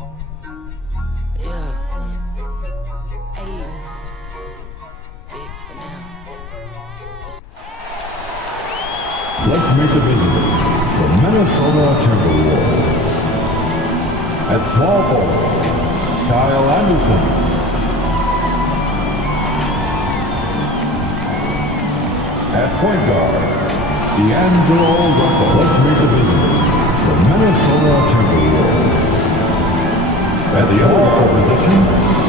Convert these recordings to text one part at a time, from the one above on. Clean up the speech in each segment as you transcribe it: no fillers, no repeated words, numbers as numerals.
Yeah. Hey. Big for now. Let's meet the visitors, the Minnesota Timberwolves. At small forward, Kyle Anderson. At point guard, D'Angelo Russell. Let's meet the visitors, the Minnesota Timberwolves. At the small position,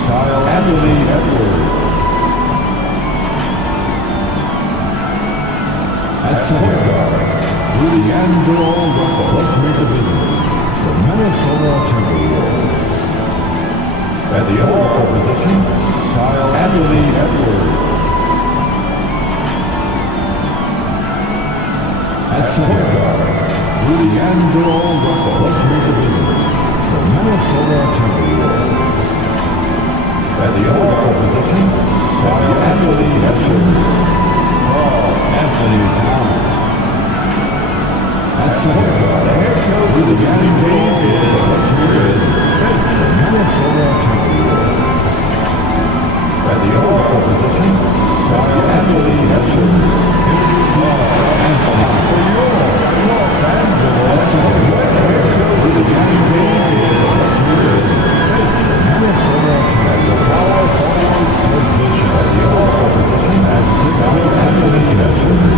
Kyle Anthony Edwards. At center guard, D'Angelo Russell. Let's meet the visitors, the Minnesota Timberwolves. At the small position, Kyle Anthony Edwards. At center guard, D'Angelo Russell. Let's meet the visitors, the Minnesota Timberwolves. At the small position, Kyle Anthony Edwards. Anthony Towns. At center guard, the head coach of the Yanni team is the Minnesota Timberwolves. At the all position, Kyle Anthony Edwards. Anthony for your Los Angeles. At center guard, the head coach of the Yanni team is the Minnesota Timberwolves. Power forward position. At the all position, at 6'6", Anthony Edwards.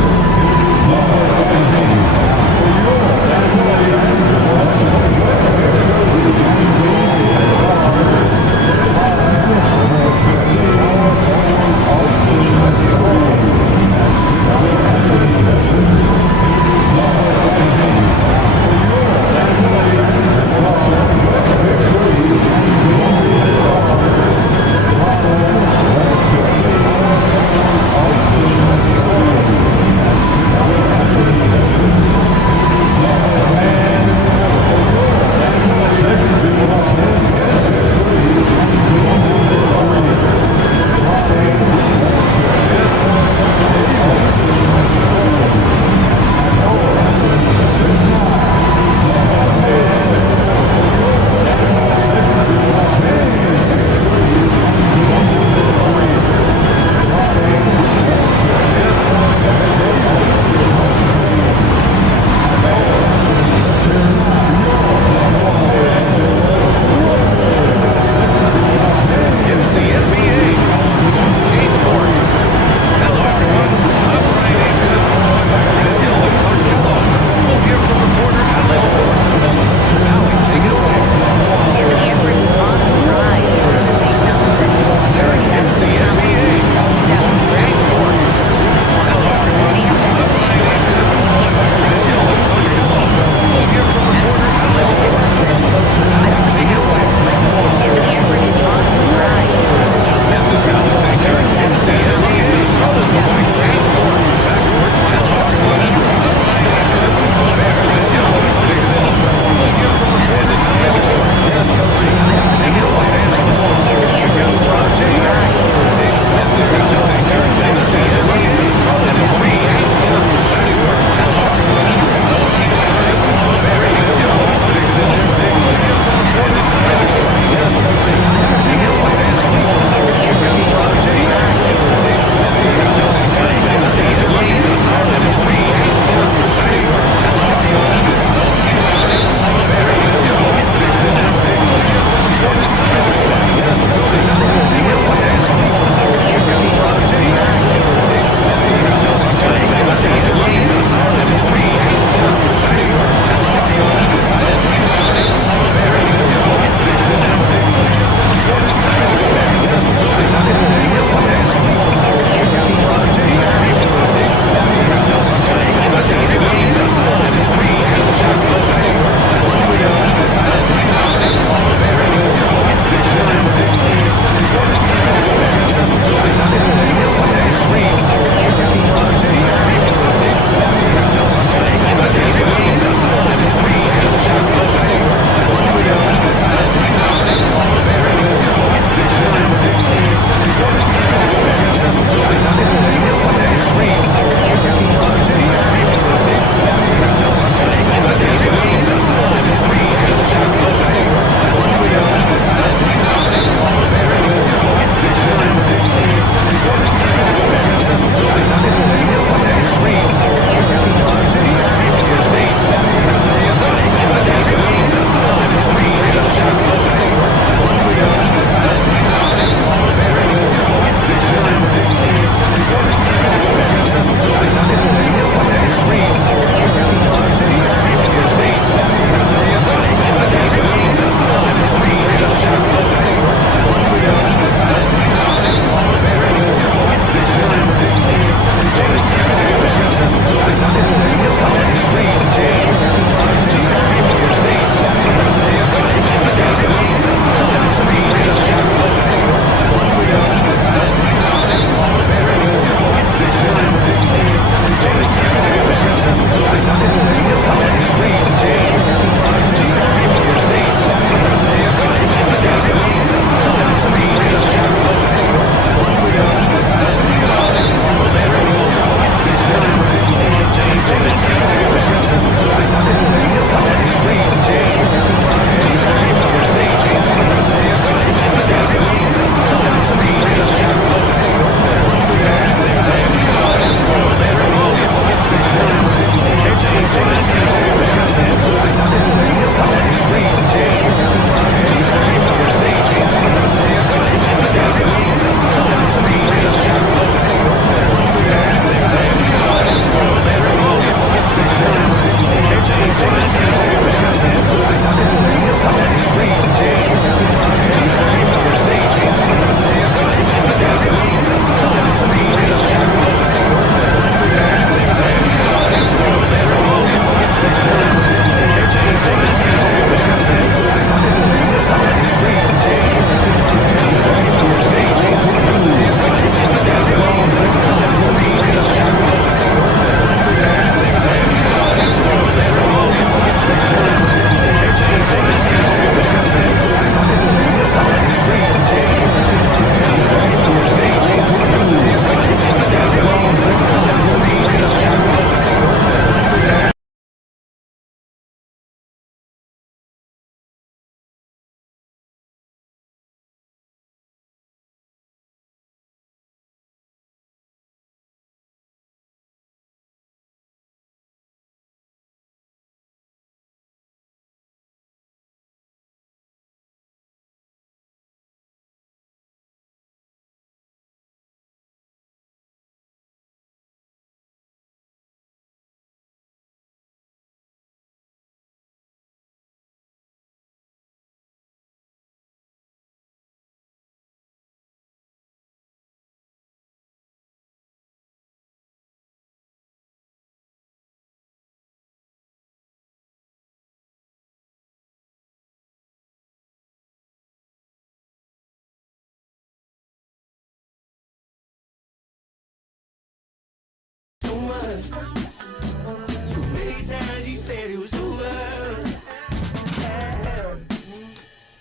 Too many times he said it was over.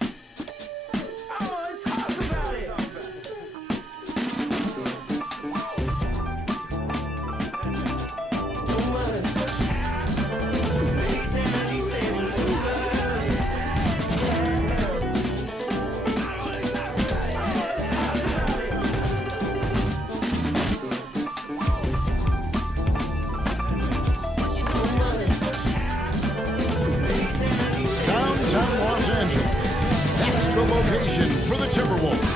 I wanna talk about it. Too much. Too many times he said it was over. Downtown Los Angeles. That's the location for the Timberwolves.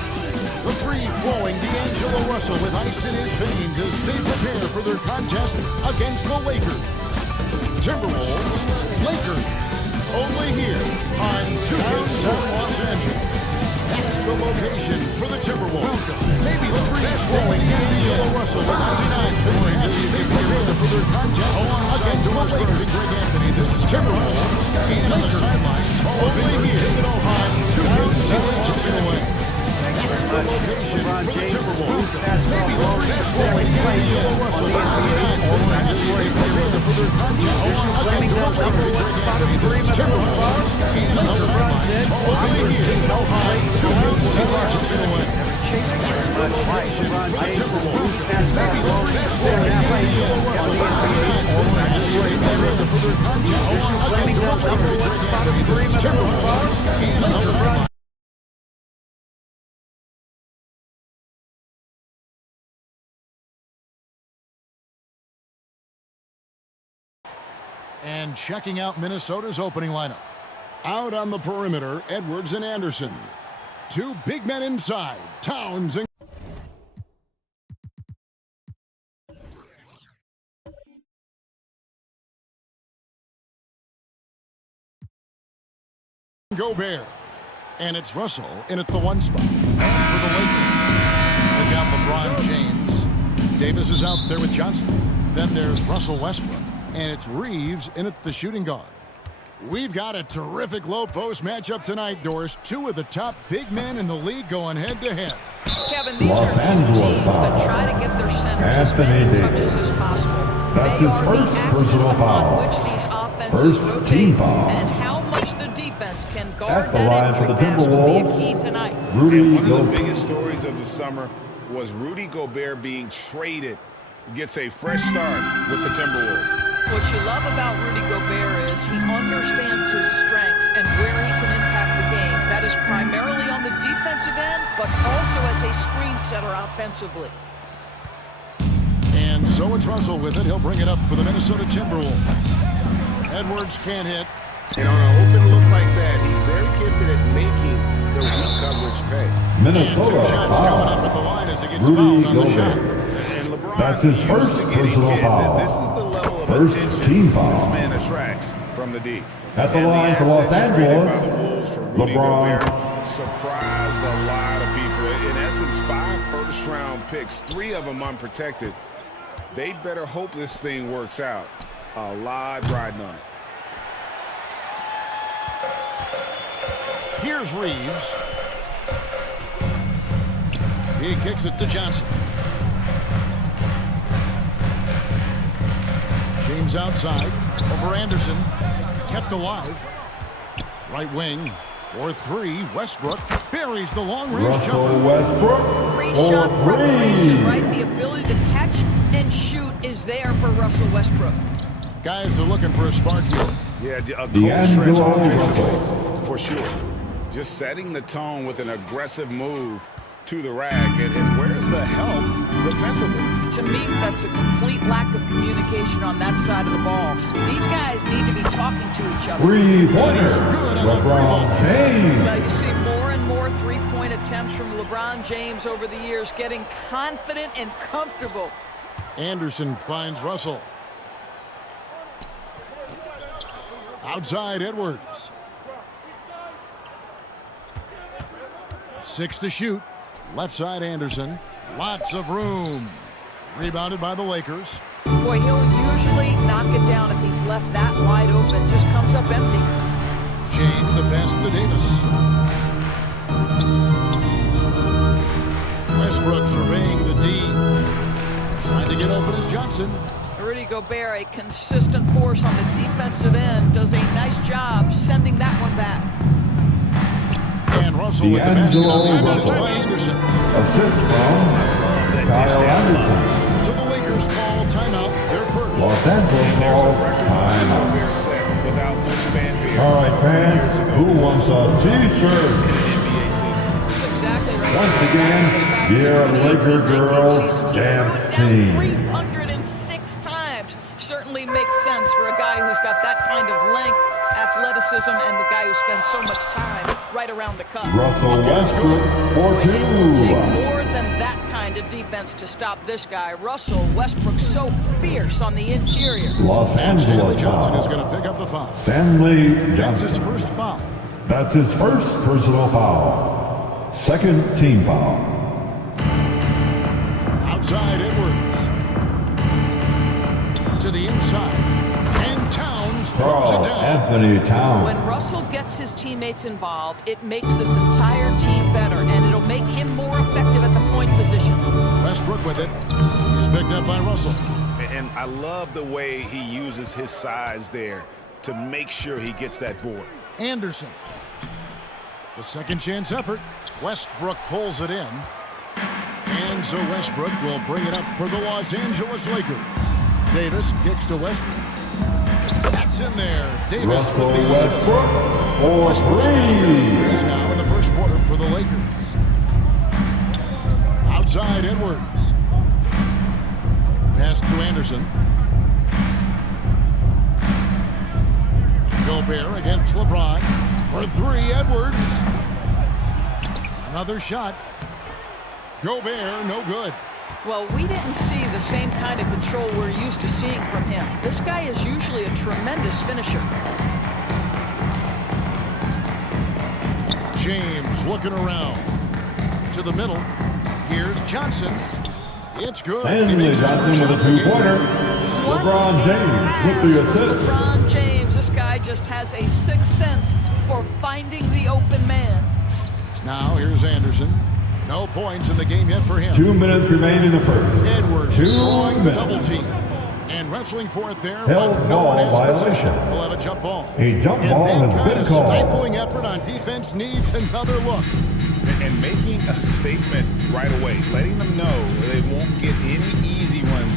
The free-flowing D'Angelo Russell with ice in his veins as they prepare for their contest against the Lakers. Timberwolves, Lakers, only here on Downtown Los Angeles. That's the location for the Timberwolves. Maybe the free-flowing D'Angelo Russell with 99 veins as they prepare for their contest against the Lakers. Greg Anthony, this is Timberwolves. And on the sidelines, only here on Downtown Los Angeles. LeBron James has moved the basketball long second place on the NBA's all-time scoring list. Claiming the number one spot of agreement so far. LeBron said, "I was thinking of playing for never changing very much." Right, LeBron James has moved the basketball long second place on the NBA's all-time scoring list. Claiming the number one spot of agreement so far. LeBron And checking out Minnesota's opening lineup. Out on the perimeter, Edwards and Anderson. Two big men inside, Towns and Gobert. And it's Russell in at the one spot. And for the Lakers, they got LeBron James. Davis is out there with Johnson. Then there's Russell Westbrook. And it's Reeves in at the shooting guard. We've got a terrific low-post matchup tonight, Doris. Two of the top big men in the league going head-to-head. Kevin, these Los are two Angeles teams foul. that try to get their centers as Anthony many Davis. touches as possible. That's They his are first the axis personal upon foul. which these offenses First rotate, team foul. and how much the defense can At guard the that line for entry the pass will be a Timberwolves, key tonight. Rudy And one of the Gobert. biggest stories of the summer was Rudy Gobert being traded. Gets a fresh start with the Timberwolves. What you love about Rudy Gobert is he understands his strengths and where he can impact the game. That is primarily on the defensive end, but also as a screen setter offensively. And so it's Russell with it. He'll bring it up for the Minnesota Timberwolves. Edwards can't hit. And on an open look like that, he's very gifted at making the weak coverage pay. And Minnesota two shots coming up foul. at the line as he gets Rudy fouled on the shot. Gobert. And LeBron That's his used first to getting personal hit, foul. and this is the level of First attention team foul. this man attracts from the D. At the And line for assets Los traded Angeles, by the Wolves for Rudy LeBron. Gobert surprised a lot of people. In essence, 5 first-round picks, 3 of them unprotected. They better hope this thing works out. A lot riding on it. Here's Reeves. He kicks it to Johnson. James outside. Over Anderson. Kept alive. Right wing. 4-3. Westbrook buries the long-range Russell jumper. Westbrook Great for shot preparation, three. right? The ability to catch and shoot is there for Russell Westbrook. Guys are looking for a spark here. Yeah, a cold D'Angelo stretch Russell. offensively, for sure. Just setting the tone with an aggressive move to the rack. And where's the help defensively? To me, that's a complete lack of communication on that side of the ball. These guys need to be talking to each other. Three-pointer. Good on the three ball. LeBron James. Well, you see more and more three-point attempts from LeBron James over the years, getting confident and comfortable. Anderson finds Russell. Outside Edwards. 6 to shoot. Left side Anderson. Lots of room. Rebounded by the Lakers. Boy, he'll usually knock it down if he's left that wide open. Just comes up empty. James the pass to Davis. Westbrook surveying the D. Trying to get open as Johnson. Rudy Gobert, a consistent force on the defensive end, does a nice job sending that one back. And Russell with the basket on the assist by Anderson. Assist from Kyle Anderson. So the Lakers call timeout, their first. Los Angeles calls timeout. Without much fanfare. All right, fans, who wants a T-shirt? That's exactly right. Once again, dear Laker girls dance team. 306 times. Certainly makes sense for a guy who's got that kind of length, athleticism, and the guy who spends so much time right around the cup. Russell Westbrook for Take 2. more than that kind of defense to stop this guy. Russell Westbrook so fierce on the interior. Los Stanley Angeles Johnson is foul. going to pick up the foul. Stanley That's his Johnson. first foul. That's his first personal foul. Second team foul. Outside Edwards. To the inside. And Towns throws it Carl down. Anthony Towns. When Russell gets his teammates involved, it makes this entire team better, and it'll make him more effective at the point position. Westbrook with it. He's picked up by Russell. And I love the way he uses his size there to make sure he gets that board. Anderson. The second chance effort. Westbrook pulls it in. And so Westbrook will bring it up for the Los Angeles Lakers. Davis kicks to Westbrook. That's in there. Davis Russell with the assist. Westbrook for Westbrook's 3. threes now in the first quarter for the Lakers. Outside Edwards. Pass to Anderson. Gobert against LeBron. For 3, Edwards. Another shot. Gobert, no good. Well, we didn't see the same kind of control we're used to seeing from him. This guy is usually a tremendous finisher. James looking around. To the middle. Here's Johnson. It's good. He Stanley makes his Johnson first with a shot of the game. two-pointer. LeBron James with the assist. LeBron James, this guy just has a sixth sense for finding the open man. Now here's Anderson. No points in the game yet for him. 2 minutes remain in the first. Edwards 2 drawing the double minutes. team. And wrestling for it there, Held but no one ball has possession. violation. We'll have a jump ball. A jump And ball that has kind been of called. stifling effort on defense needs another look. And making a statement right away, letting them know they won't get any easy ones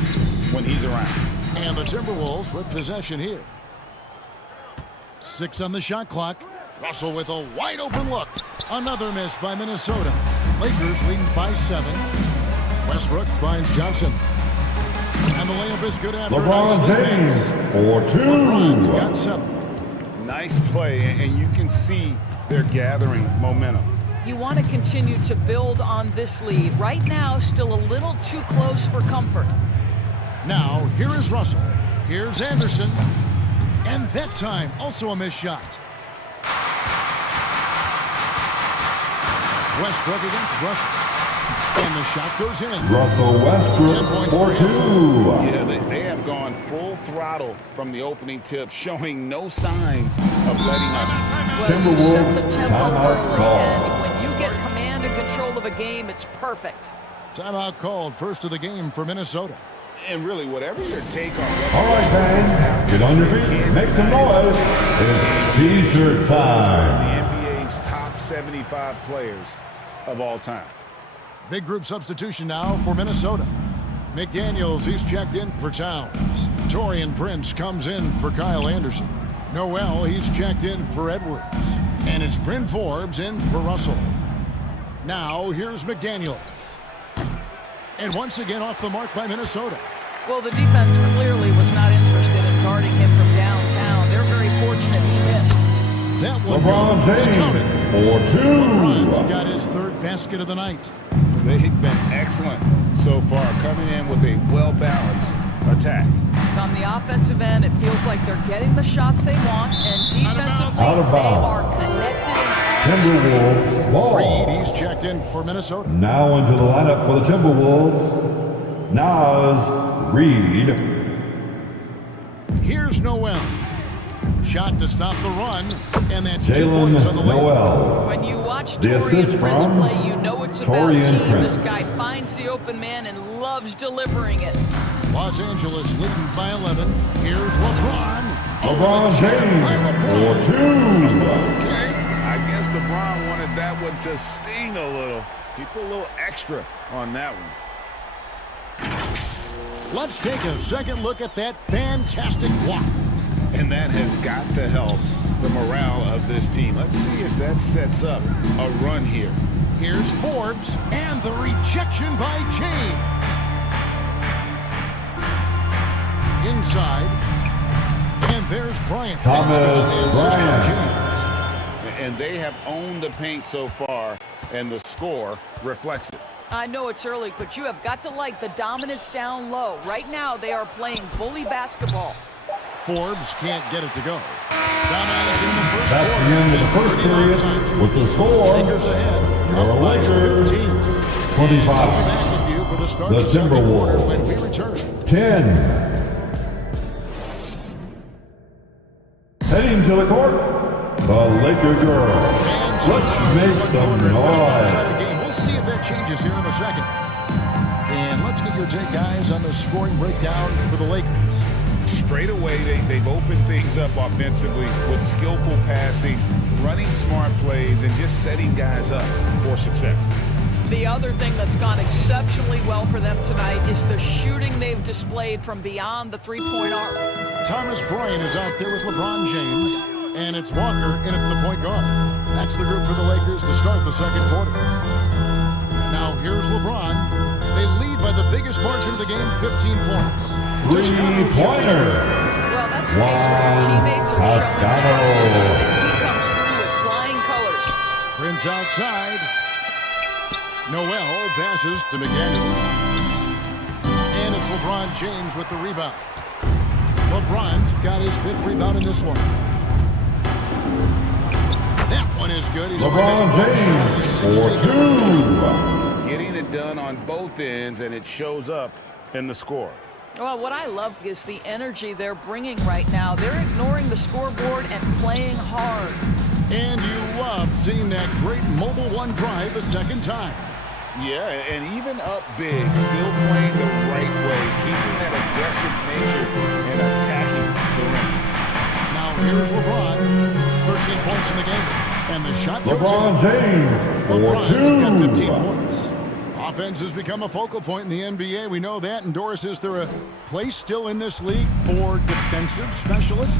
when he's around. And the Timberwolves with possession here. 6 on the shot clock. Russell with a wide open look. Another miss by Minnesota. Lakers leading by 7. Westbrook finds Johnson. And the layup is good after LeBron a nice James pass. for 2. LeBron's got 7. Nice play, and you can see they're gathering momentum. You want to continue to build on this lead. Right now, still a little too close for comfort. Now, here is Russell. Here's Anderson. And that time, also a missed shot. Westbrook against Russell. And the shot goes in. Russell 10 Westbrook points for for 2. Yeah, they have gone full throttle from the opening tip, showing no signs of letting up. Well, you set the Timberwolves tempo timeout early, call. and when you get command and control of a game, it's perfect. Timeout called, first of the game for Minnesota. And really, whatever your take on All right, fans, get on your feet, make some noise. It's T-shirt the time. NBA's top 75 players of all time. Big group substitution now for Minnesota. McDaniels, he's checked in for Towns. Torian Prince comes in for Kyle Anderson. Noel, he's checked in for Edwards. And it's Bryn Forbes in for Russell. Now, here's McDaniels. And once again off the mark by Minnesota. Well, the defense clearly was not interested in guarding him from downtown. They're very fortunate he missed. That one LeBron goes. James Counted. for 2. LeBron's got his 3rd basket of the night. They've been excellent so far, coming in with a well-balanced attack. On the offensive end, it feels like they're getting the shots they want, and defensively, Out of they bounds. are connected. Timberwolves ball. Reed, he's checked in for Minnesota. Now into the lineup for the Timberwolves, Nas Reed. Here's Noel. Shot to stop the run, and that's 2 Jalen points on the layup. Noel. When you watch The assist Torian Prince from play, you know it's about Torian team. Prince. This guy finds the open man and loves delivering it. Los Angeles leading by 11. Here's LeBron. LeBron James for 2. Okay, I guess LeBron wanted that one to sting a little. He put a little extra on that one. Let's take a second look at that fantastic block. And that has got to help the morale of this team. Let's see if that sets up a run here. Here's Forbes and the rejection by James. Inside. And there's Bryant. Thomas Bryant. Bryant. And they have owned the paint so far, and the score reflects it. I know it's early, but you have got to like the dominance down low. Right now, they are playing bully basketball. Forbes can't get it to go. Domination in the first That's quarter. the end of the first period with the score. Lakers ahead. Your Up by Lakers 15. 25. Back with you for the start The of the second quarter Timberwolves. when we return. 10. Heading to the court, the Laker girls. Let's make some noise. We'll see if that changes here in a second. And let's get your take, guys, on the scoring breakdown for the Lakers. Straight away, they've opened things up offensively with skillful passing, running smart plays, and just setting guys up for success. The other thing that's gone exceptionally well for them tonight is the shooting they've displayed from beyond the three-point arc. Thomas Bryant is out there with LeBron James, and it's Walker in at the point guard. That's the group for the Lakers to start the second quarter. Now, here's LeBron. They lead by the biggest margin of the game, 15 points. Three-pointer. Well, that's a case where your teammates are showing trust in him. He comes through with flying colors. Prince outside. Noel passes to McDaniels. And it's LeBron James with the rebound. LeBron's got his 5th rebound in this one. That one is good. He's LeBron James for 2. Getting it done on both ends, and it shows up in the score. Well, what I love is the energy they're bringing right now. They're ignoring the scoreboard and playing hard. And you love seeing that great mobile one drive a second time. Yeah, and even up big, still playing the right way, keeping that aggressive nature and attacking the rim. Now here's LeBron, 13 points in the game, and the shot goes LeBron in. James for LeBron's got 15 2. points. Offense has become a focal point in the NBA. We know that. And Doris, is there a place still in this league for defensive specialists?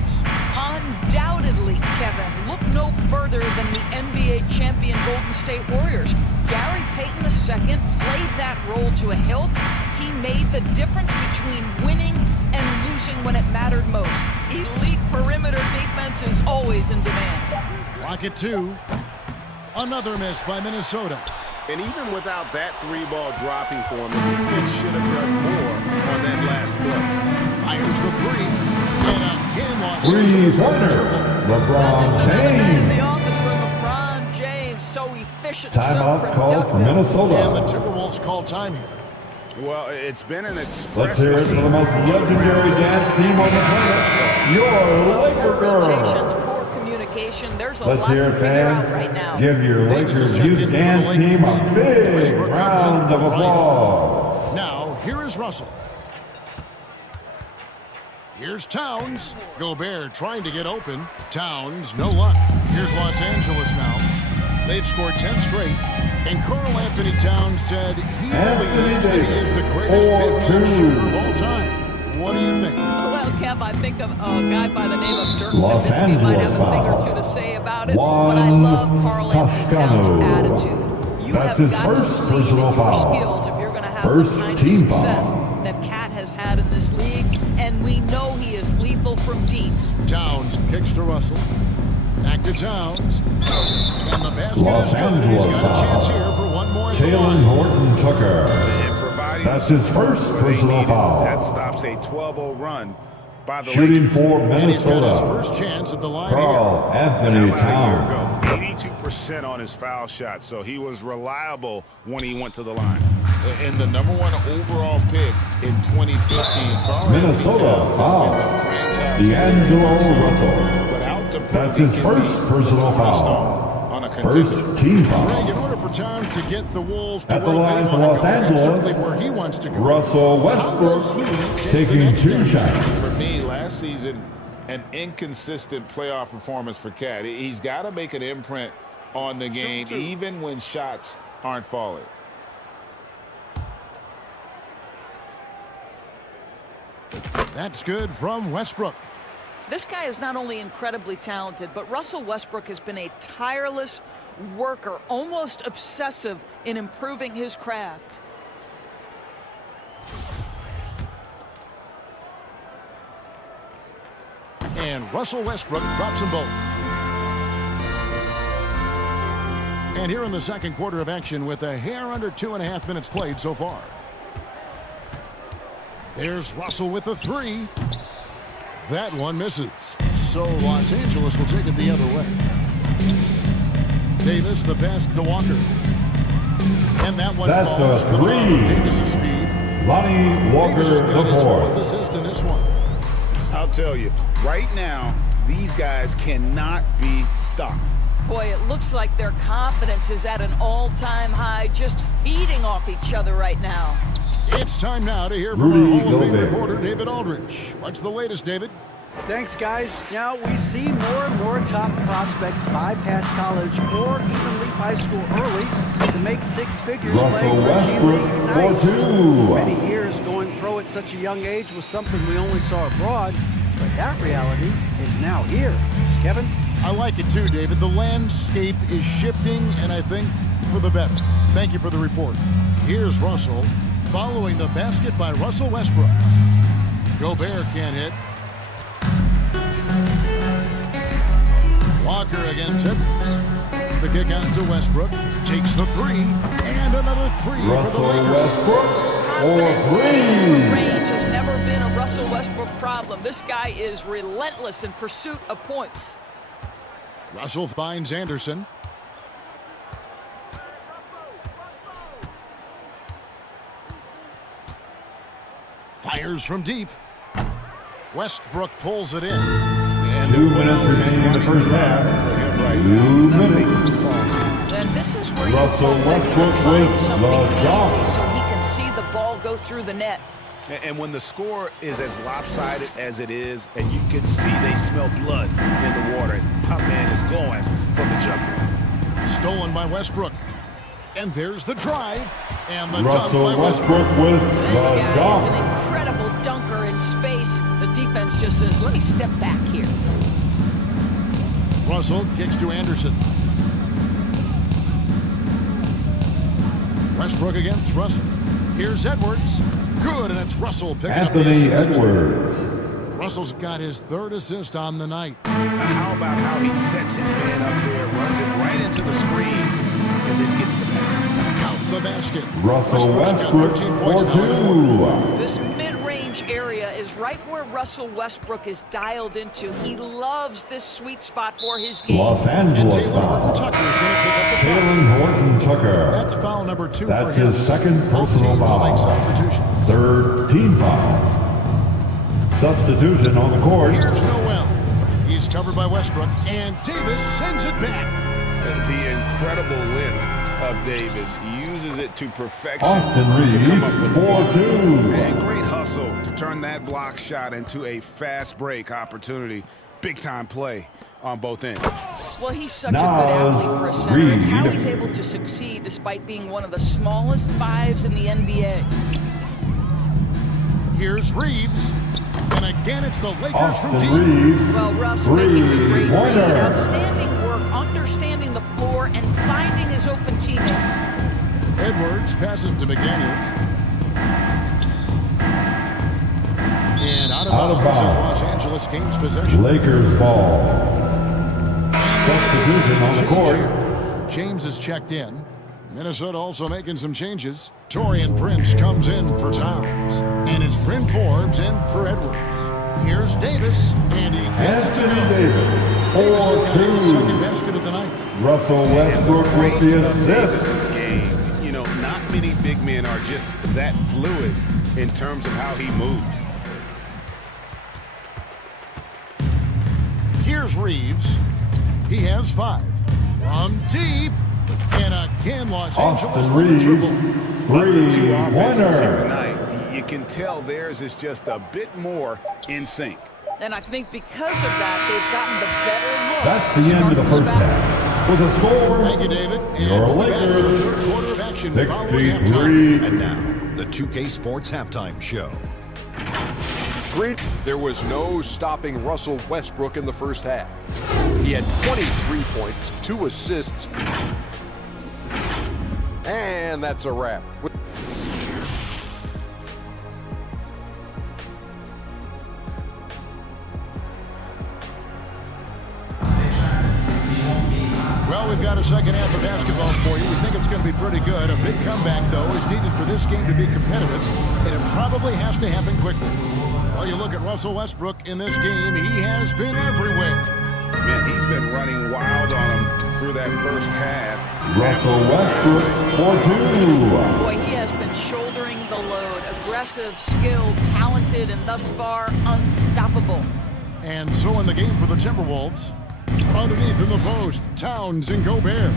Undoubtedly, Kevin. Look no further than the NBA champion Golden State Warriors. Gary Payton II played that role to a hilt. He made the difference between winning and losing when it mattered most. Elite perimeter defense is always in demand. Clock at 2. Another miss by Minnesota. And even without that 3-ball dropping for him, the defense should have done more on that last play. Fires the 3. And a game loss. 3-pointer. Just LeBron another man in the James. office for LeBron James. So efficient, so Timeout call for productive. And the Minnesota. Timberwolves call time here. Well, it's been an expressive... Let's hear it for the most legendary dance team on the planet, your Laker Poor rotations, girls. poor communication. There's a Let's lot hear to it, figure out fans. right now. Give your Davis is Lakers checked youth in for the dance Lakers. team a big Westbrook comes in round for of Bryant. applause. Now, here is Russell. Here's Towns. Gobert trying to get open. Towns, no luck. Here's Los Angeles now. They've scored 10 straight. And Karl Anthony Towns said he Anthony believes that he is the Davis, greatest big man 4-2. shooter of all time. What do you think? Well, Kev, I think of a guy by the name of Dirk Los Nowitzki might have a Angeles thing or foul. two to say about it, Juan but I love Karl Anthony Towns' Toscano. attitude. You That's have his got first to believe personal in your foul. skills if you're going to have First the kind team of success foul. that Cat has had in this league, and we know he is lethal from deep. Towns kicks to Russell. Back to Towns. And the basket Los is good. Angeles He's got a chance foul. here for one more. at the Jalen line. Horton Tucker. And providing That's his first where they personal need it. foul. That stops a 12-0 run by the Shooting Lakers. for And he's got his Minnesota, first chance at the line here. Karl Anthony About a year Towns. ago, 82% on his foul shot, so he was reliable when he went to the line. And the #1 overall pick in 2015, Karl Minnesota Anthony Towns foul. has been the franchise D'Angelo player. Russell. But out to That's prove his he can first be personal a cornerstone foul. on a contender. First team Greg, in foul. order for chance to get the Wolves to At the where line they for want to Los go, and certainly Angeles, where he wants to go. Russell How does he Westbrook take the taking next 2 step? shots. For me, last season, an inconsistent playoff performance for Cat. He's got to make an imprint on the game, even when shots aren't falling. That's good from Westbrook. This guy is not only incredibly talented, but Russell Westbrook has been a tireless worker, almost obsessive in improving his craft. And Russell Westbrook drops them both. And here in the second quarter of action with a hair under 2.5 minutes played so far. There's Russell with a 3. That one misses. So Los Angeles will take it the other way. Davis, the pass to Walker. And that one That's falls a coming off of 3. Davis's feed. Lonnie Walker Davis has got his 4th IV. assist in this one. I'll tell you, right now, these guys cannot be stopped. Boy, it looks like their confidence is at an all-time high, just feeding off each other right now. It's time now to hear from Rudy our Hall of Fame Gobert. reporter, David Aldridge. What's the latest, David? Thanks, guys. Now, we see more and more top prospects bypass college or even leave high school early to make 6 figures Russell playing for Westbrook G League for Ignite. 2. Many years going pro at such a young age was something we only saw abroad, but that reality is now here. Kevin? I like it too, David. The landscape is shifting, and I think for the better. Thank you for the report. Here's Russell, following the basket by Russell Westbrook. Gobert can't hit. Walker against Edwards. The kick out to Westbrook. Takes the 3, and another 3 for the Russell Lakers. Westbrook Confidence for in 3. range has never been a Russell Westbrook problem. This guy is relentless in pursuit of points. Russell finds Anderson. Fires from deep. Westbrook pulls it in. 2 minutes remaining in the first half. 2 minutes. And this is where Russell you Westbrook find with something the easy dunk. so he can see the ball go through the net. And when the score is as lopsided as it is, and you can see they smell blood in the water, our man is going for the jumper. Stolen by Westbrook. And there's the drive. And the Russell dunk by Westbrook. Westbrook with This the guy is an dunk. incredible dunker in space. The defense just says, let me step back here. Russell kicks to Anderson. Westbrook against Russell. Here's Edwards. Good, and it's Russell picking up the Anthony assist. Edwards. Russell's got his 3rd assist on the night. How about how he sets his man up there, runs it right into the screen, and then gets the basket. Count the basket. Russell Westbrook's got Westbrook 13 points for now. 2. This mid-range area is right where Russell Westbrook is dialed into. He loves this sweet spot for his game. Los And Angeles Taylor Horton foul. Tucker is going to pick up the foul. Taylor Horton Tucker. That's foul number 2 That's for him. his second Both personal teams will make foul. substitutions. 3rd team foul. Substitution on the court. Here's Noel. He's covered by Westbrook, and Davis sends it back. The incredible length of Davis uses it to perfection. Austin to come up with Reeves the for ball. 2. And great hustle to turn that block shot into a fast break opportunity. Big time play on both ends. Well, he's such a Nas good athlete for a center. It's how Reed. he's able to succeed despite being one of the smallest 5s in the NBA. Here's Reeves. And again, it's the Lakers Austin from deep. Reeves. Well, Russ making the great read. Three-pointer. Outstanding work, understanding the floor, and finding his open teammate. Edwards passes to McDaniels. And out of bounds as Los Angeles gains possession. Lakers ball. Substitution on the court. James is checked in. Minnesota also making some changes. Torian Prince comes in for Towns. And it's Bryn Forbes in for Edwards. Here's Davis, and he gets it to Anthony go. Davis. Davis has got his 4-2. second basket of the night. Russell Westbrook with Grace the of assist. Davis's game. You know, not many big men are just that fluid in terms of how he moves. Here's Reeves. He has 5. From deep, And again, Los Angeles Austin with the Reeves, triple. The two offenses here three-pointer. tonight, you can tell theirs is just a bit more in sync. And I think because of that, they've gotten the better look. That's the end of the first half. With a score, Thank you, David. your And we'll be back for the Lakers, third quarter of action following 63. halftime. And now, the 2K Sports Halftime Show. There was no stopping Russell Westbrook in the first half. He had 23 points, 2 assists, and that's a wrap. Well, we've got a second half of basketball for you. We think it's going to be pretty good. A big comeback, though, is needed for this game to be competitive, and it probably has to happen quickly. Well, you look at Russell Westbrook in this game, he has been everywhere. Man, he's been running wild on him through that first half. Russell Westbrook for 2. Boy, he has been shouldering the load. Aggressive, skilled, talented, and thus far, unstoppable. And so in the game for the Timberwolves, underneath in the post, Towns and Gobert.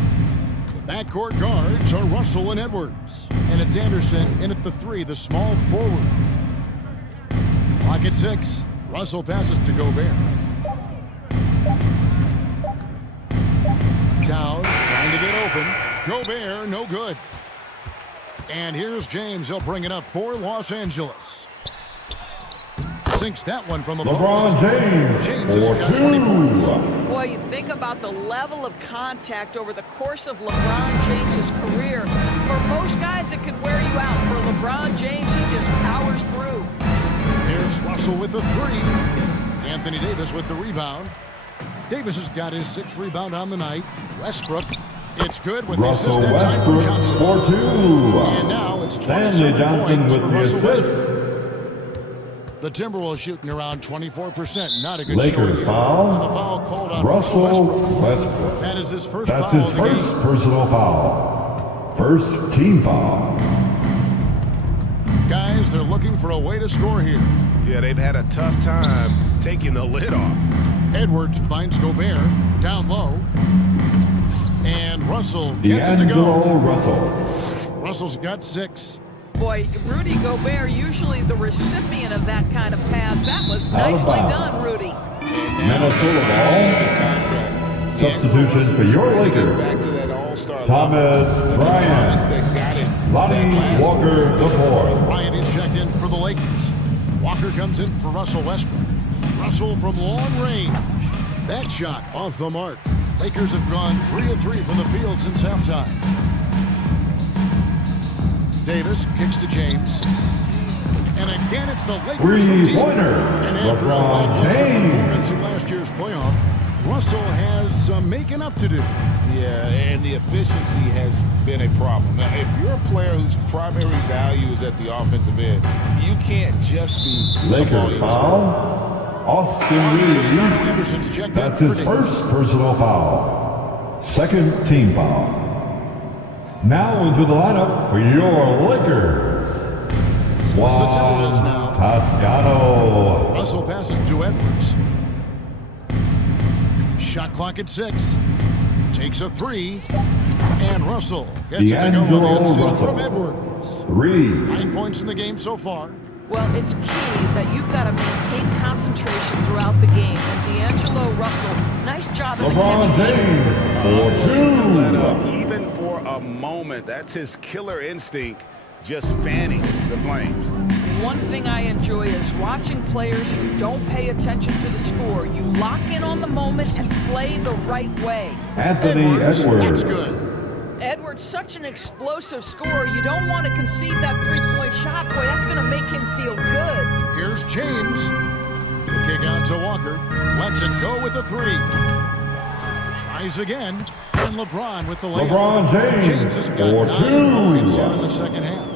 The backcourt guards are Russell and Edwards. And it's Anderson in at the 3, the small forward. Clock at 6. Russell passes to Gobert. Towns trying to get open. Gobert, no good. And here's James. He'll bring it up for Los Angeles. Sinks that one from the LeBron James James has for got 20 points. 2. Boy, you think about the level of contact over the course of LeBron James's career. For most guys, it could wear you out. For LeBron James, he just powers through. Here's Russell with the 3. Anthony Davis with the rebound. Davis has got his 6th rebound on the night. Westbrook, it's good with Russell the assist that time from Westbrook Johnson. for 2. And now it's Stanley 27 Johnson points with for the Russell assist. Westbrook. The Timberwolves shooting around 24%. Not a good showing Lakers here. foul. And the foul called on Russell Westbrook. Westbrook. That is his first That's foul his of the first game. personal foul. First team foul. Guys, they're looking for a way to score here. Yeah, they've had a tough time taking the lid off. Edwards finds Gobert down low. And Russell gets it to go. D'Angelo Russell. Russell's got 6. Boy, Rudy Gobert, usually the recipient of that kind of pass. That was Out of nicely bounds. done, Rudy. Minnesota ball. Substitution for your Back Lakers. to that all-star Thomas level. Bryant. Thomas that got it. Lonnie Walker IV. Bryant is checked in for the Lakers. Walker comes in for Russell Westbrook. Russell from long range. That shot off the mark. Lakers have gone 3 of 3 from the field since halftime. Davis kicks to James. And again, it's the Lakers from deep. Three-pointer. And after a LeBron lackluster James. performance in last year's playoff, Russell has some making up to do. Yeah, and the efficiency has been a problem. Now, if you're a player whose primary value is at the offensive end, you can't just be a Lakers volume scorer. foul. Austin Reeves. Anderson's checked That's in his for Davis. first personal foul. Second team foul. Now into the lineup for your Lakers. the Timberwolves now. Toscano. Russell passes to Edwards. Shot clock at 6. Takes a 3. And Russell gets it to go on the D'Angelo assist Russell. from Edwards. 3. 9 points in the game so far. Well, it's key that you've got to maintain concentration throughout the game. And D'Angelo Russell, nice job in the LeBron catch. James for Let up 2. even for a moment. That's his killer instinct, just fanning the flames. One thing I enjoy is watching players who don't pay attention to the score. You lock in on the moment and play the right way. Anthony That's Edwards. good. Edwards, such an explosive scorer. You don't want to concede that three-point shot. Boy, that's going to make him feel good. Here's James. The kick out to Walker. Lets it go with a 3. Tries again. And LeBron with the layup. LeBron James James has got for 9 points here in 2. the second half.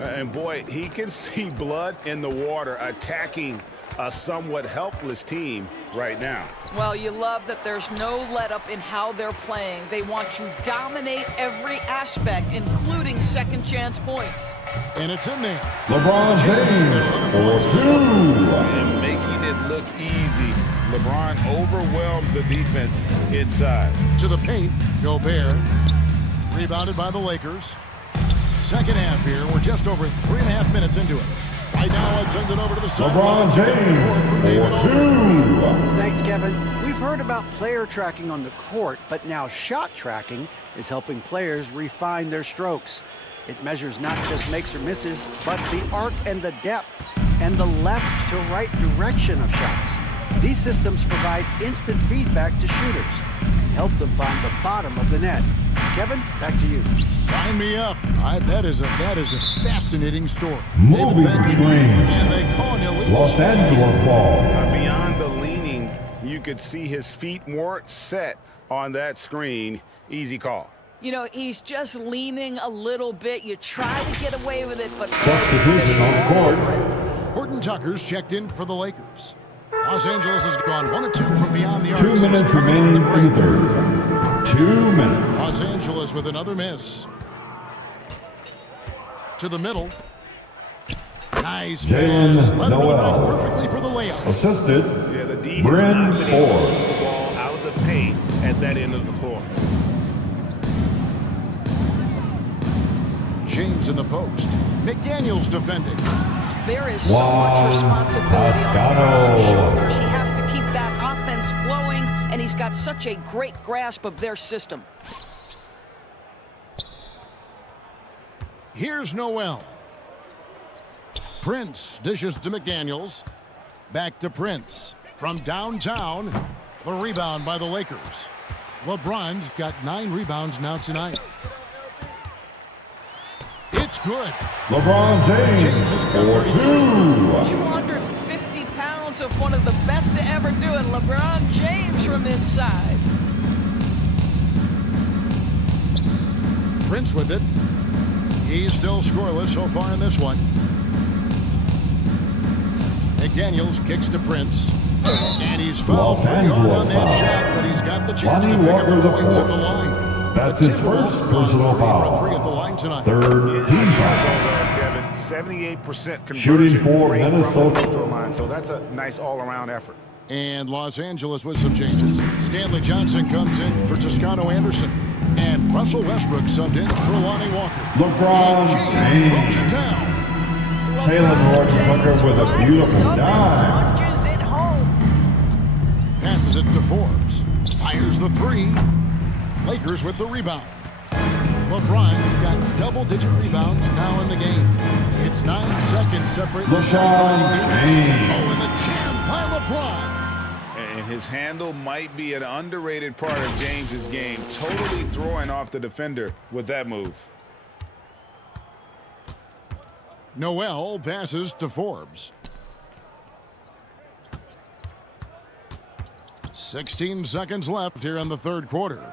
And boy, he can see blood in the water attacking a somewhat helpless team right now. Well, you love that there's no let-up in how they're playing. They want to dominate every aspect, including second-chance points. And it's in there. LeBron James for 2. And making it look easy. LeBron overwhelms the defense inside. To the paint. Gobert. Rebounded by the Lakers. Second half here. We're just over 3.5 minutes into it. Right now, let's send it over to the LeBron sideline. James for 2. Thanks, Kevin. We've heard about player tracking on the court, but now shot tracking is helping players refine their strokes. It measures not just makes or misses, but the arc and the depth and the left to right direction of shots. These systems provide instant feedback to shooters and help them find the bottom of the net. Kevin, back to you. Sign me up. That is a fascinating story. Moving David, thank you. screen. And they call an illegal Los Angeles ball. Beyond the leaning, you could see his feet weren't set on that screen. Easy call. You know, he's just leaning a little bit. You try to get away with it, but Substitution on the court. Horton Tucker's checked in for the Lakers. Los Angeles has gone 1 of 2 from beyond the arc. 2 minutes remaining in the third. 2 minutes. Los Angeles with another miss. To the middle. Nice Jalen pass. Led him to the rack Noel. perfectly for the layup. Assisted. Yeah, the D has Bryn not been able to Ford. get the ball out of the paint at that end of the floor. James in the post. McDaniels defending. there is so much responsibility on his shoulders. He has to keep that offense flowing, and he's got such a great grasp of their system. Here's Noel. Prince dishes to McDaniels. Back to Prince. From downtown, the rebound by the Lakers. LeBron's got 9 rebounds now tonight. It's good. LeBron James has got for 32. 250 pounds of one of the best to ever do it, LeBron James from inside. Prince with it. He's still scoreless so far in this one. McDaniels kicks to Prince. And he's fouled Los pretty hard on Angeles that foul. shot, but he's got the chance Lonnie to pick Walker up the the points at fourth. the line. That's The his Timberwolves first have gone personal 3 foul. for 3 at the line tonight. Third team foul. Kevin, 78% conversion Shooting for rate from the Minnesota. free throw line, so that's a nice all-around effort. And Los Angeles with some changes. Stanley Johnson comes in for Toscano Anderson. And Russell Westbrook subbed in for Lonnie Walker. LeBron James throws James. it down. Taylor Horton-Tucker with a beautiful dime. Punches it home. Passes it to Forbes. Fires the 3. Lakers with the rebound. LeBron's got double-digit rebounds now in the game. It's 9 seconds separating the shot clock. LeBron James. Oh, and the jam by LeBron. And his handle might be an underrated part of James's game, totally throwing off the defender with that move. Noel passes to Forbes. 16 seconds left here in the third quarter.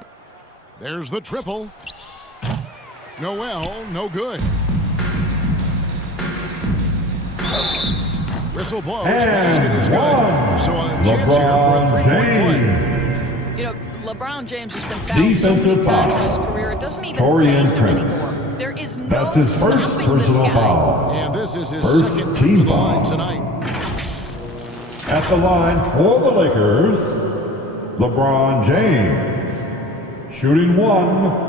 There's the triple. Noel, no good. Whistle blows. Basket is good. So a chance here for a LeBron 3-point play. James. You know, LeBron James has been fouled so many Defensive times foul. in his career, it doesn't even Torian faze him Prince. anymore. There is no That's his first stopping this personal guy. foul. And this is his First second trip team to the line foul. tonight. At the line for the Lakers, LeBron James. Shooting 1.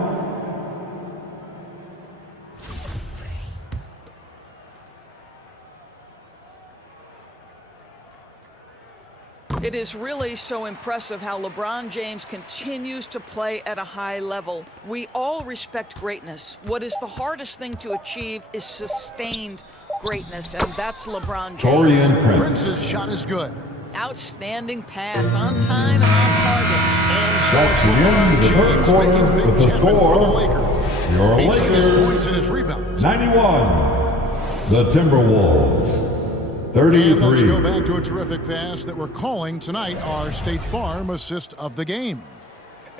It is really so impressive how LeBron James continues to play at a high level. We all respect greatness. What is the hardest thing to achieve is sustained greatness, and that's LeBron James. Torian Prince. Prince's shot is good. Outstanding pass, on time and on target. That's the end of the third James quarter making with things the happen for the score. Lakers. Your Between his Lakers points and his rebounds. 91. The Timberwolves And let's go 33. back to a terrific pass that we're calling tonight our State Farm assist of the game.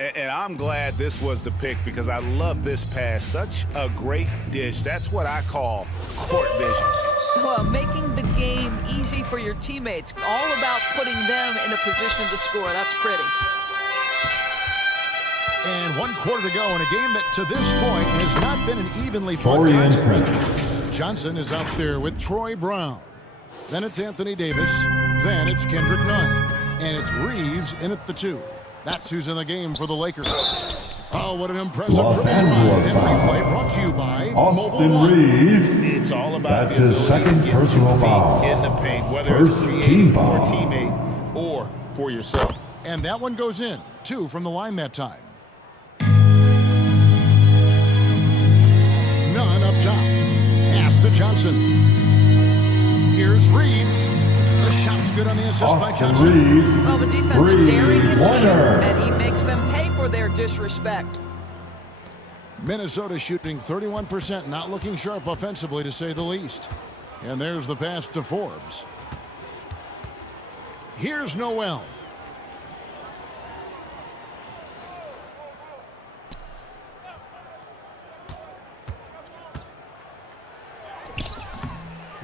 And I'm glad this was the pick because I love this pass. Such a great dish. That's what I call court vision. Well, making the game easy for your teammates. All about putting them in a position to score. That's pretty. And 1 quarter to go in a game that to this point has not been an evenly fought Torian contest. Prince. Johnson is out there with Troy Brown. Then it's Anthony Davis. Then it's Kendrick Nunn. And it's Reeves in at the 2. That's who's in the game for the Lakers. Oh, what an impressive Los dribble Angeles drive. And foul. replay brought to you by Mobile Austin One. Reeves. It's all about That's the his ability second to get personal 2 feet foul. in the paint, whether First it's team creating for a foul. teammate or for yourself. And that one goes in. 2 from the line that time. None up top. Pass to Johnson. Here's Reeves. The shot's good on the assist by Austin Johnson. Reeves. Well, the defense daring him to shoot, Three-pointer. and he makes them pay for their disrespect. Minnesota shooting 31%, not looking sharp offensively to say the least. And there's the pass to Forbes. Here's Noel.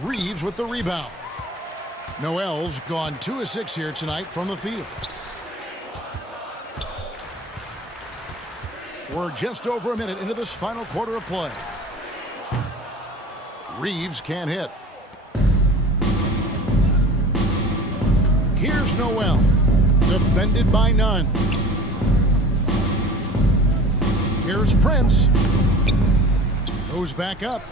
Reeves with the rebound. Noel's gone 2 of 6 here tonight from the field. We're just over a minute into this final quarter of play. Reeves can't hit. Here's Noel. Defended by none. Here's Prince. Goes back up.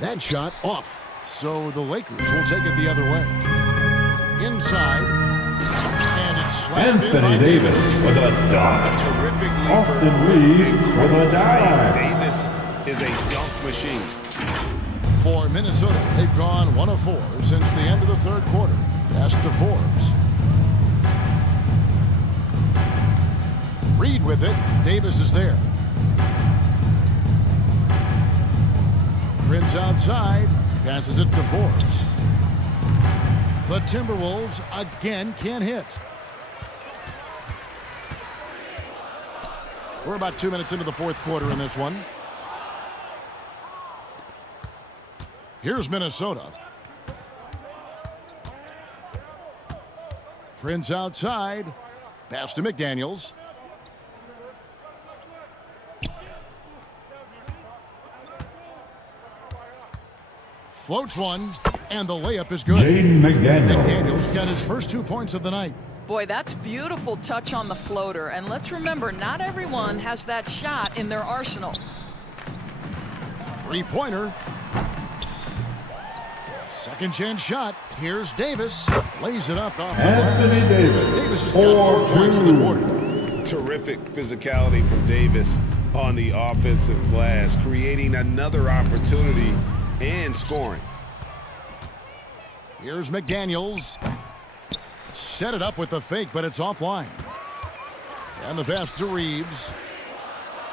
That shot off. So the Lakers will take it the other way. Inside. And it's slammed in by Anthony Davis with a dunk. Terrific leaper. Austin Reeves with a dime. Davis is a dunk machine. For Minnesota, they've gone 1 of 4 since the end of the third quarter. Pass to Forbes. Reed with it. Davis is there. Prince outside. Passes it to Forbes. The Timberwolves again can't hit. We're about 2 minutes into the fourth quarter in this one. Here's Minnesota. Prince outside. Pass to McDaniels. Floats one, and the layup is good. Jaden McDaniels. McDaniels got his first 2 points of the night. Boy, that's beautiful touch on the floater. And let's remember, not everyone has that shot in their arsenal. 3-pointer. Second chance shot. Here's Davis. Lays it up off the Anthony glass. Davis. Davis has got 4 points in the 4-2. quarter. Terrific physicality from Davis on the offensive glass, creating another opportunity and scoring. Here's McDaniels. Set it up with the fake, but it's offline. And the pass to Reeves.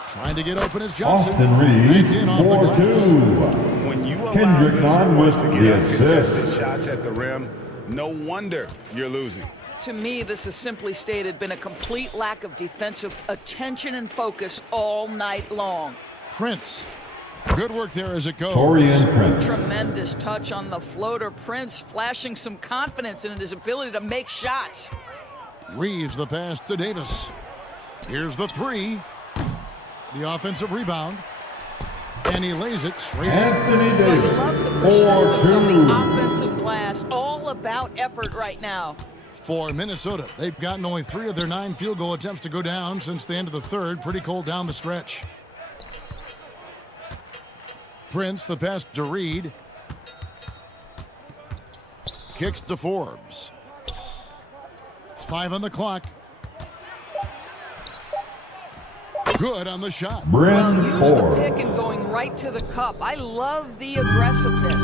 Trying to get open as Johnson. Austin Reeves, Back in off the glass. 4-2. When you allow Kendrick your Nunn scorers with to the get uncontested assist. shots at the rim, no wonder you're losing. To me, this has simply stated been a complete lack of defensive attention and focus all night long. Prince. Good work there as it goes. Torian Prince. Tremendous touch on the floater. Prince flashing some confidence in his ability to make shots. Reeves the pass to Davis. Here's the 3. The offensive rebound. And he lays it straight in. Anthony I Davis. love the persistence on the 4-2. offensive glass. All about effort right now. For Minnesota, they've gotten only 3 of their 9 field goal attempts to go down since the end of the third. Pretty cold down the stretch. Prince, the pass to Reed. Kicks to Forbes. 5 on the clock. Good on the shot. Bryn Use the Forbes. pick and going right to the cup. I love the aggressiveness.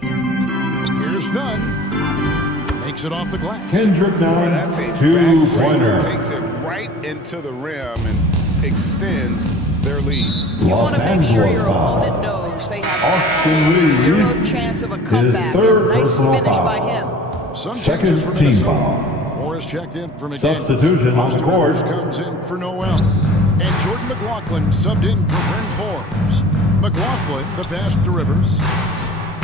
Here's Nunn. Makes it off the glass. Kendrick Nunn, That's a 2-pointer. takes it right into the rim and extends their lead. You Los want to make sure Angeles your foul. opponent knows they have Austin Reeves. 0 chance of a comeback. third Nice personal finish foul. by him. Some Second changes for team Minnesota. foul. Morris checked in for McDaniel. Substitution on the Austin court. Rivers comes in for Noel. And Jordan McLaughlin subbed in for Bryn Forbes. McLaughlin, the pass to Rivers.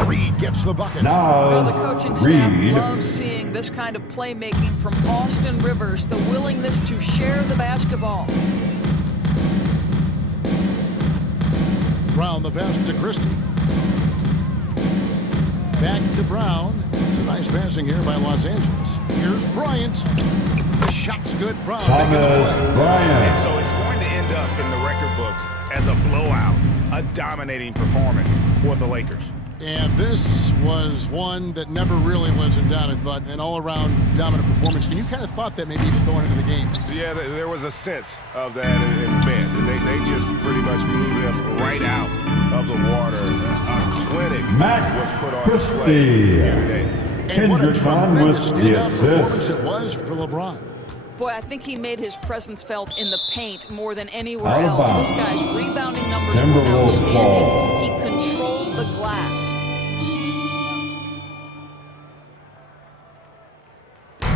Reed gets the bucket. Well, the Now coaching staff Reed. loves seeing this kind of playmaking from Austin Rivers, the willingness to share the basketball. Brown, the pass to Christie. Back to Brown. It's a nice passing here by Los Angeles. Here's Bryant. The shot's good from Thomas And Bryant. so it's going to end up in the record books as a blowout, a dominating performance for the Lakers. And this was one that never really was in doubt, I thought, an all-around dominant performance. And you kind of thought that maybe even going into the game. Yeah, there was a sense of that in bed. They just pretty much blew them right out of the water. A clinic Max was put on Christie. display here today. And what a Hendrickson tremendous with the standout performance assist. it was for LeBron. Boy, I think he made his presence felt in the paint more than anywhere Out of else. bounds. This guy's rebounding numbers were Timberwolves outstanding. ball. He controlled the glass.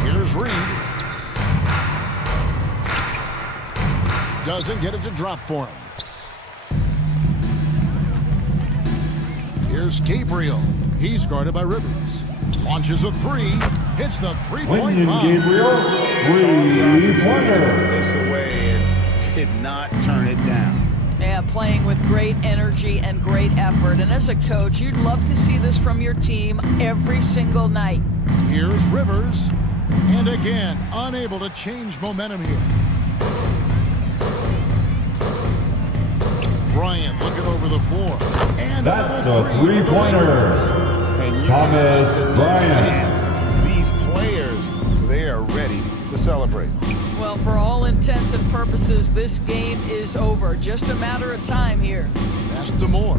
Here's Reed. Doesn't get it to drop for him. Here's Gabriel. He's guarded by Rivers. Launches a three. Hits the three-point Wenyon bomb. Gabriel, three-pointer. This away and did not turn it down. Yeah, playing with great energy and great effort. And as a coach, you'd love to see this from your team every single night. Here's Rivers. And again, unable to change momentum here. Bryant looking over the floor. And That's another a three for the three-pointer. Lakers. And you Thomas can sense Bryant. these players, they are ready to celebrate. Well, for all intents and purposes, this game is over. Just a matter of time here. Pass to Moore.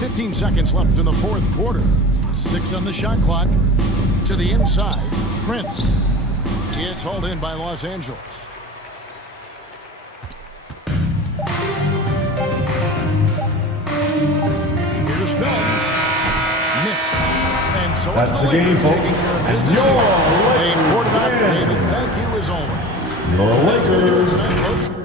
15 seconds left in the fourth quarter. 6 on the shot clock. To the inside, Prince. It's hauled in by Los Angeles. Here's Bell. Missed. And so That's it's the the game, Lakers folks. taking care of And business. your They Lakers poured it out, win. David. Thank you as always. Your That's going to do it Lakers tonight, folks.